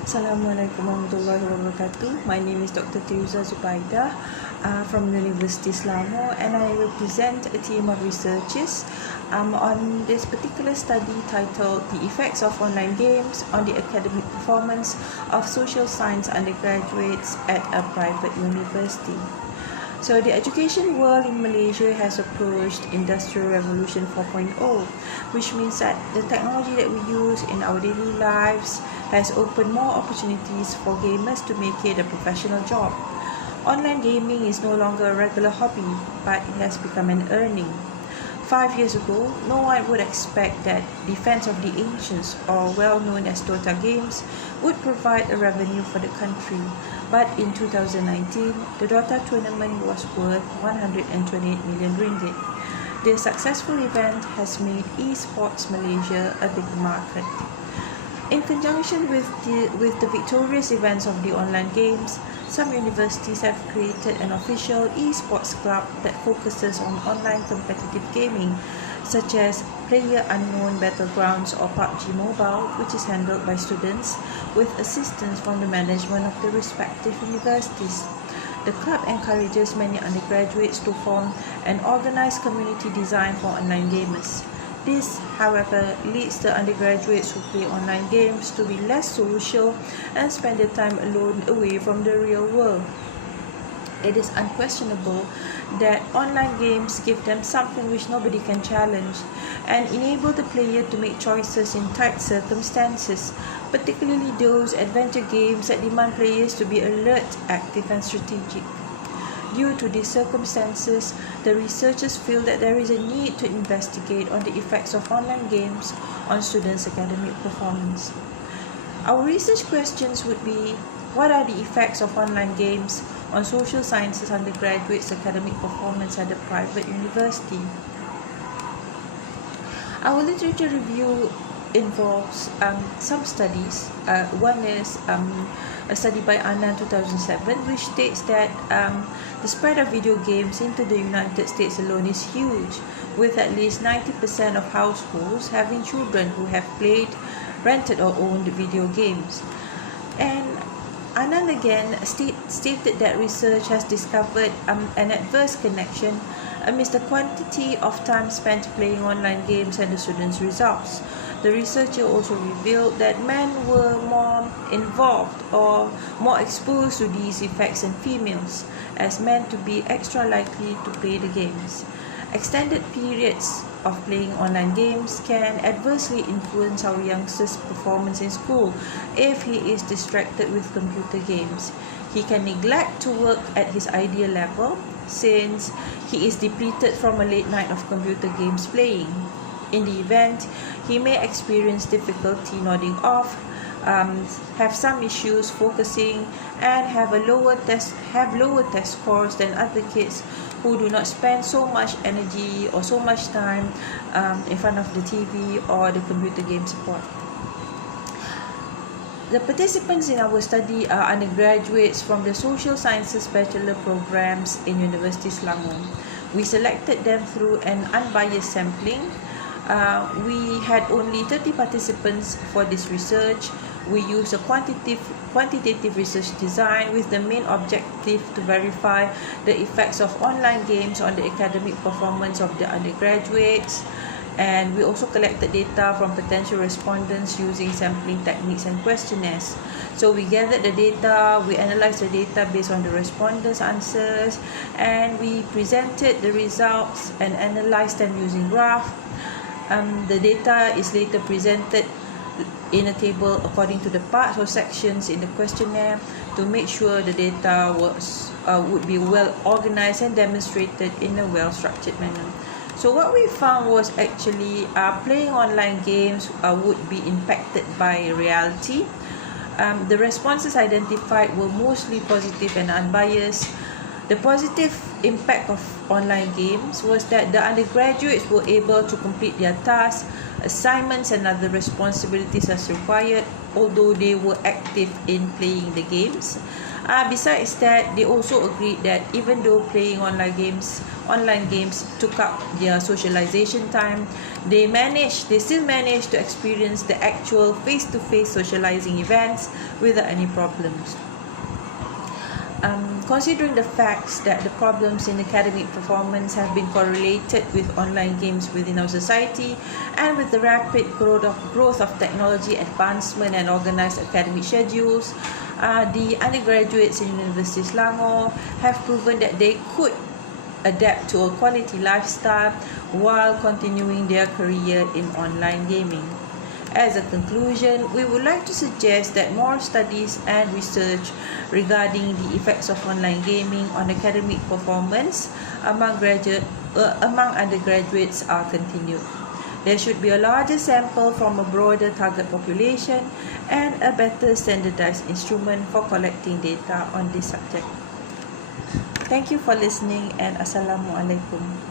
Assalamualaikum warahmatullahi wabarakatuh. My name is Dr. Tirzah Zubeidah from University Selangor, and I represent a team of researchers on this particular study titled The Effects of Online Games on the Academic Performance of Social Science Undergraduates at a Private University. So the education world in Malaysia has approached Industrial Revolution 4.0, which means that the technology that we use in our daily lives has opened more opportunities for gamers to make it a professional job. Online gaming is no longer a regular hobby, but it has become an earning. 5 years ago, no one would expect that Defense of the Ancients, or well known as Dota games, would provide a revenue for the country. But in 2019, the Dota tournament was worth 128 million ringgit. The successful event has made esports Malaysia a big market. In conjunction with the victorious events of the online games, some universities have created an official esports club that focuses on online competitive gaming, such as Player Unknown Battlegrounds or PUBG Mobile, which is handled by students with assistance from the management of the respective universities. The club encourages many undergraduates to form an organized community designed for online gamers. This, however, leads the undergraduates who play online games to be less social and spend their time alone away from the real world. It is unquestionable that online games give them something which nobody can challenge and enable the player to make choices in tight circumstances, particularly those adventure games that demand players to be alert, active and strategic. Due to these circumstances, the researchers feel that there is a need to investigate on the effects of online games on students' academic performance. Our research questions would be: what are the effects of online games on social sciences undergraduates' academic performance at a private university? Our literature review involves some studies. One is a study by Anna 2007, which states that the spread of video games into the United States alone is huge, with at least 90% of households having children who have played, rented or owned video games. And Anand again stated that research has discovered an adverse connection amidst the quantity of time spent playing online games and the students' results. The researcher also revealed that men were more involved or more exposed to these effects than females, as men to be extra likely to play the games. Extended periods of playing online games can adversely influence our youngster's performance in school if he is distracted with computer games. He can neglect to work at his ideal level since he is depleted from a late night of computer games playing. In the event, he may experience difficulty nodding off, have some issues focusing, and have lower test scores than other kids who do not spend so much energy or so much time in front of the TV or the computer game support. The participants in our study are undergraduates from the Social Sciences Bachelor programs in University Selangor. We selected them through an unbiased sampling. We had only 30 participants for this research. We used a quantitative research design with the main objective to verify the effects of online games on the academic performance of the undergraduates. And we also collected data from potential respondents using sampling techniques and questionnaires. So we gathered the data, we analyzed the data based on the respondents' answers, and we presented the results and analyzed them using graph. The data is later presented in a table according to the parts or sections in the questionnaire to make sure the data would be well organized and demonstrated in a well-structured manner. So what we found was actually playing online games would be impacted by reality. The responses identified were mostly positive and unbiased. The positive impact of online games was that the undergraduates were able to complete their tasks assignments and other responsibilities as required, although they were active in playing the games. Besides that, they also agreed that even though playing online games took up their socialization time, they still managed to experience the actual face-to-face socializing events without any problems. Considering the facts that the problems in academic performance have been correlated with online games within our society, and with the rapid growth of technology advancement and organized academic schedules, the undergraduates in University Selangor have proven that they could adapt to a quality lifestyle while continuing their career in online gaming. As a conclusion, we would like to suggest that more studies and research regarding the effects of online gaming on academic performance among undergraduates are continued. There should be a larger sample from a broader target population and a better standardized instrument for collecting data on this subject. Thank you for listening, and Assalamualaikum.